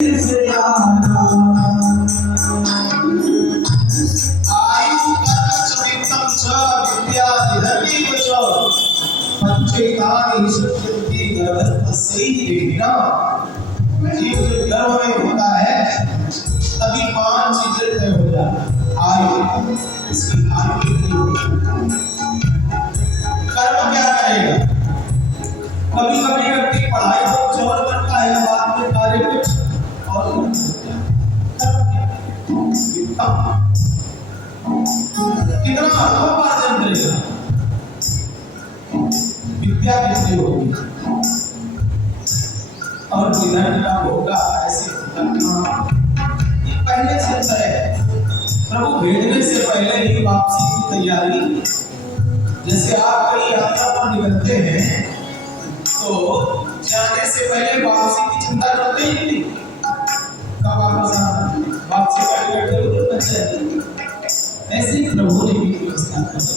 जीव जब गर्भ में होता है तभी 5 चीजें तय हो जाती हैं। आयु, इसकी आयु कितनी होगी, कर्म क्या करेगा। कभी कभी व्यक्ति पढ़ाई से चोर बनता है, बाद में कार्य कुछ और कितना उपार्जन करेगा, विद्या कितनी होगी और विधान का होगा। ऐसे ये पहले से तय है। प्रभु भेजने से पहले ही वापसी की तैयारी। जैसे आप कई यात्रा पर निकलते हैं तो जाने से पहले वापसी की चिंता करते ही नहीं, कब वापस आना, वापसी का टिकट जरूर होना चाहिए। ऐसे ही प्रभु ने भी व्यवस्था कर दी।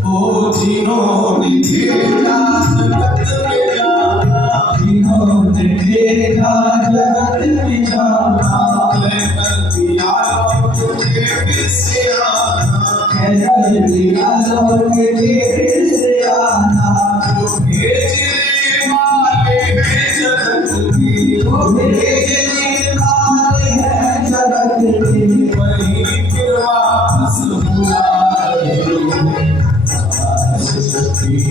ओ जिन्होंने देखा जगत में जाना, जिन्होंने देखा जगत में जाना, ले कर दिया तुझे फिर से आना, कर दिया तुझे फिर से आना। जो भेजने वाले हैं जगत में, जो भेजने वाले हैं जगत में, वही फिर वापस बुलाए। शक्ति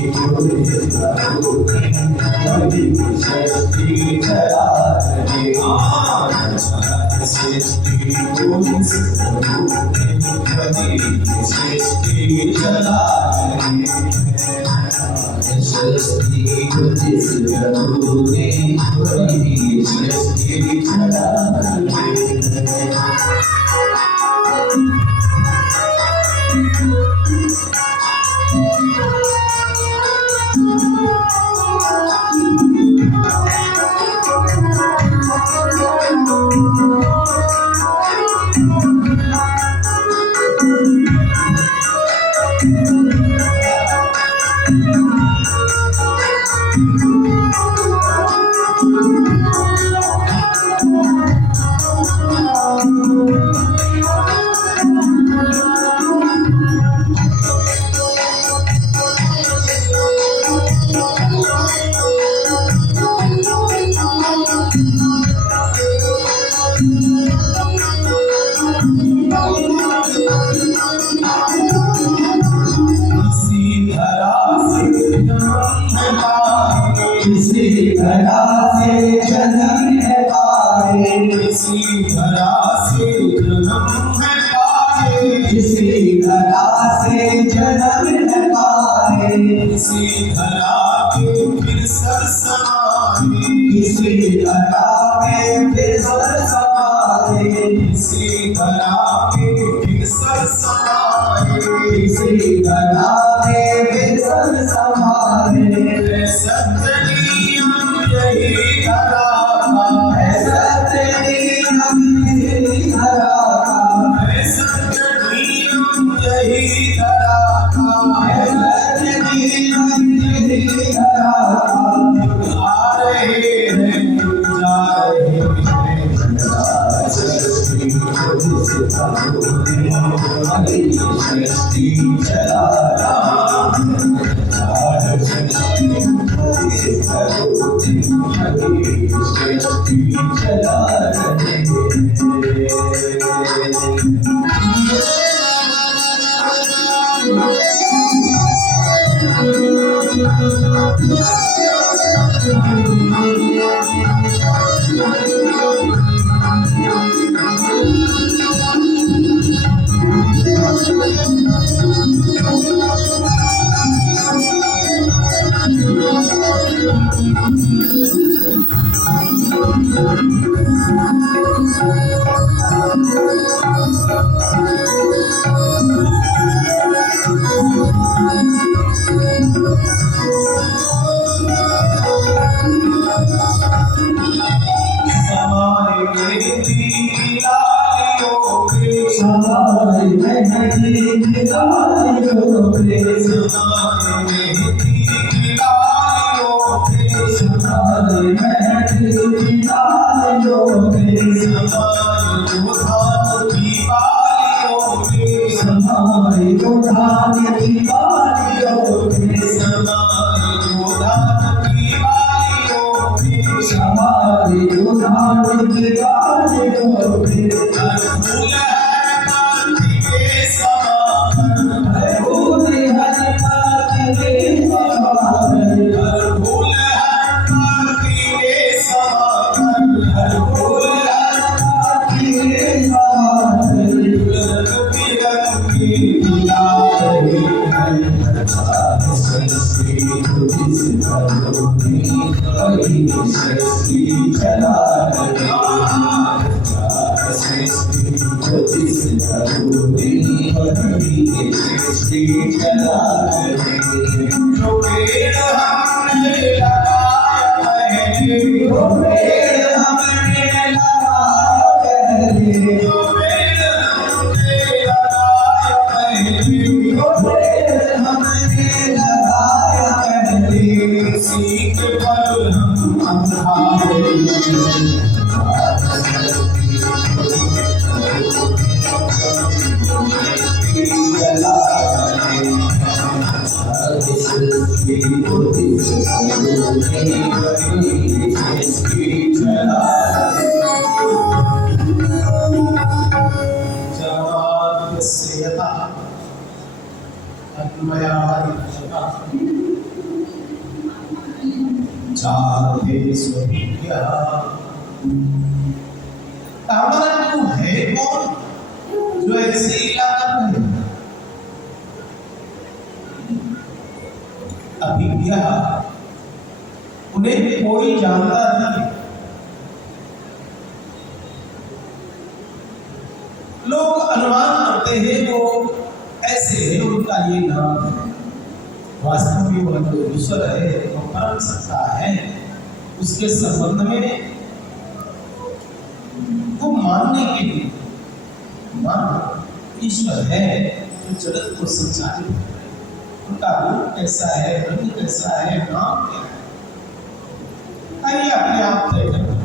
Hare दीपालियों में समाये जो धान दीपालियों में समाये जो धान दीपालियों में समाये जो धान दीपालियों में समाये जो धान दीपालियों में फूल है माटी के समान हर फूल हर माटी के समान हर फूल हर माटी के समान हर फूल हर माटी के समान रंग बिरंगी गुलाबी है सृष्टि तुझ से भरोगी वही सृष्टि चला सृष्टि तुझ से भरोगी वही सृष्टि चला जो पेड़ हमने लगाया पहले जो पेड़ हमने लगाया पहले जो पेड़ हमने लगाया पहले जो पेड़ हमने लगाया पहले सीख पर हम अंधारे तू है कौन जो ऐसे इलाका है अभिज्ञा उन्हें कोई जानता नहीं। लोग अनुमान करते हैं वो ऐसे है उनका ये नाम है, वास्तव में वह जो ईश्वर है वो परम सत्ता है उसके संबंध में वो मानने के लिए मान ईश्वर है जो जगत को संचालित है। उनका रूप कैसा है, रंग कैसा है, नाम क्या है, आइए अपने आप तय करें।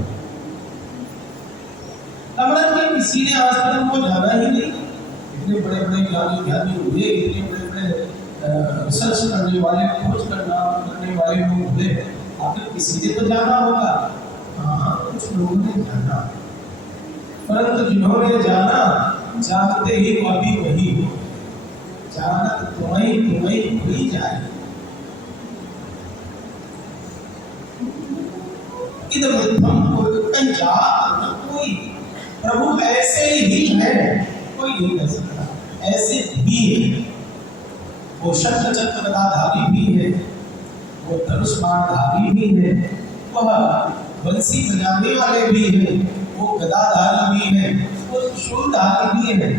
अमृत में किसी ने आज तक उनको जाना ही नहीं। इतने बड़े बड़े ज्ञानी हुए, इतने बड़े बड़े रिसर्च करने वाले, खोज करने वाले लोग हुए, आखिर किसी ने तो जाना होगा। हाँ, कुछ लोगों ने जाना, परंतु जिन्होंने जाना जानते ही वो अभी वही हो, जानत तुम्हें भूल जाए। इधर कहीं जात न कोई, प्रभु ऐसे ही है, कोई नहीं कह सकता, ऐसे भी है। वो शंख चक्र गदाधारी भी है, वो धनुष बाणधारी भी है, वह बंसी बजाने वाले भी है, वो गदाधारी भी है, वो त्रिशूलधारी भी है।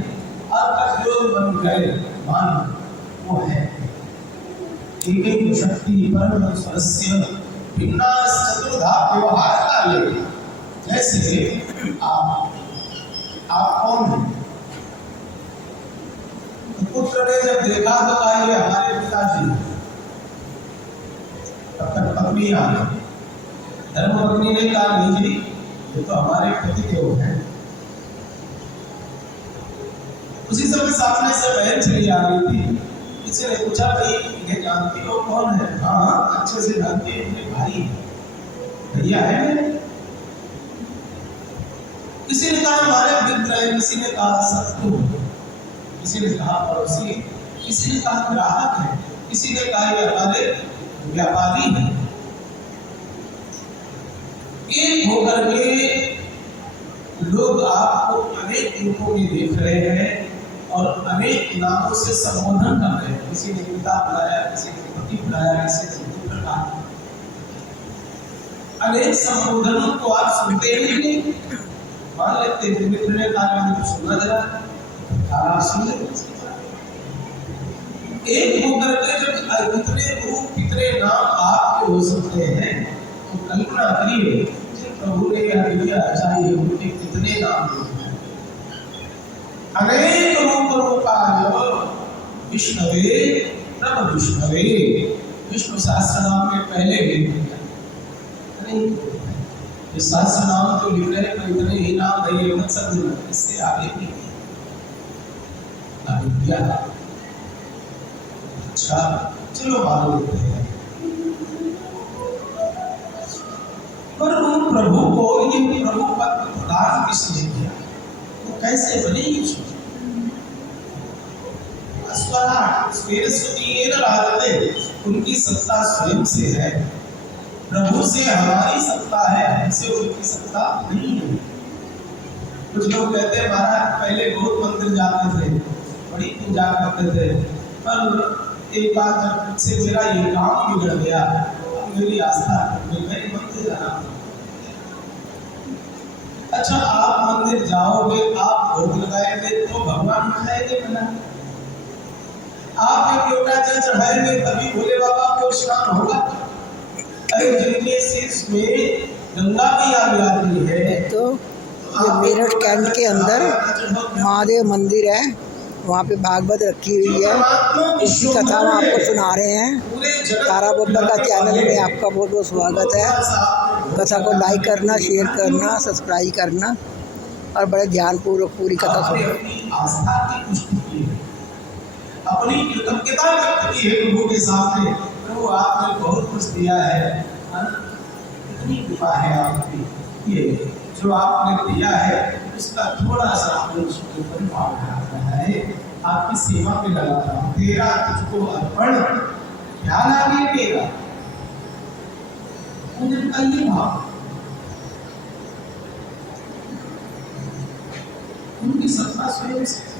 अब जो बन गए मान वो है एक एक शक्ति परम स्वस्य भिन्ना चतुर्धा व्यवहार काले। जैसे आप कौन हैं? तो पुत्र ने जब देखा तो कहा ये हमारे पिताजी। तब तक पत्नी आ गई, धर्म पत्नी ने कहा नहीं जी ये तो हमारे पति देव हैं। उसी समय सामने से बहन चली आ रही थी, किसी ने पूछा भाई ये जानती हो कौन है? हाँ अच्छे से जानती है, मेरे भाई भैया है। किसी ने कहा हमारे मित्र है, किसी ने कहा शत्रु, किसी ने कहा पड़ोसी, किसी ने कहा ग्राहक है, किसी ने कहा ये हमारे व्यापारी है। एक होकर के लोग आपको अनेक रूपों में देख रहे हैं और अनेक नामों से संबोधन कर रहे हैं। किसी ने पिता बुलाया, किसी ने पति बुलाया, किसी ने पुत्र कहा। अनेक संबोधनों को आप सुनते ही नहीं, मान लेते हैं मित्र ने कहा मैंने सुना जरा, आप सुन लेते। एक होकर के जब इतने रूप इतने नाम आपके हो सकते हैं तो कल्पना करिए प्रभु ने क्या दिया, चाहिए उनके कितने नाम दिए। अनेक रूप रूपाय विष्णवे प्रभ विष्णवे, विष्णु सहस्त्र नाम में पहले भी ये 700 नाम तो लिख रहे हैं, तो इतने ही नाम धैर्य मत समझना, इससे आगे भी विद्या। अच्छा चलो मान लेते हैं, पर उन प्रभु को ये प्रभु पद प्रदान किसने किया, वो कैसे बने ये चीज? उनकी सत्ता स्वयं से है, प्रभु से हमारी सत्ता है, हमसे उनकी सत्ता नहीं है। कुछ लोग कहते हैं महाराज पहले बहुत मंदिर जाते थे, बड़ी पूजा करते थे, पर एक बार जब से मेरा ये काम बिगड़ गया, मेरी आस्था मैं मंदिर जाना। अच्छा आप मंदिर जाओगे, आप भोग लगाएंगे तो भगवान खाएंगे बना, आप एक लोटा जल चढ़ाएंगे तभी भोले बाबा को स्नान होगा। अरे जिनके शीर्ष में गंगा भी आ जाती है। तो ये मेरठ कैंट के अंदर महादेव मंदिर है, वहाँ पे भागवत रखी हुई है, उसकी कथा हम आपको सुना रहे हैं। तारा बब्बर का चैनल में आपका बहुत बहुत स्वागत है। कथा को लाइक करना, शेयर करना, सब्सक्राइब करना और बड़े ध्यानपूर्वक पूरी कथा सुनना। अपनी कृतज्ञता व्यक्त की है प्रभु के सामने, प्रभु आपने बहुत कुछ दिया है, इतनी कृपा है आपकी, ये जो आपने दिया है उसका थोड़ा सा उसके ऊपर भाव रहा है, आपकी सेवा में लगा रहा हूँ, तेरा तुझको अर्पण, ध्यान आगे तेरा पूजन का ये भाव। उनकी सत्ता स्वयं से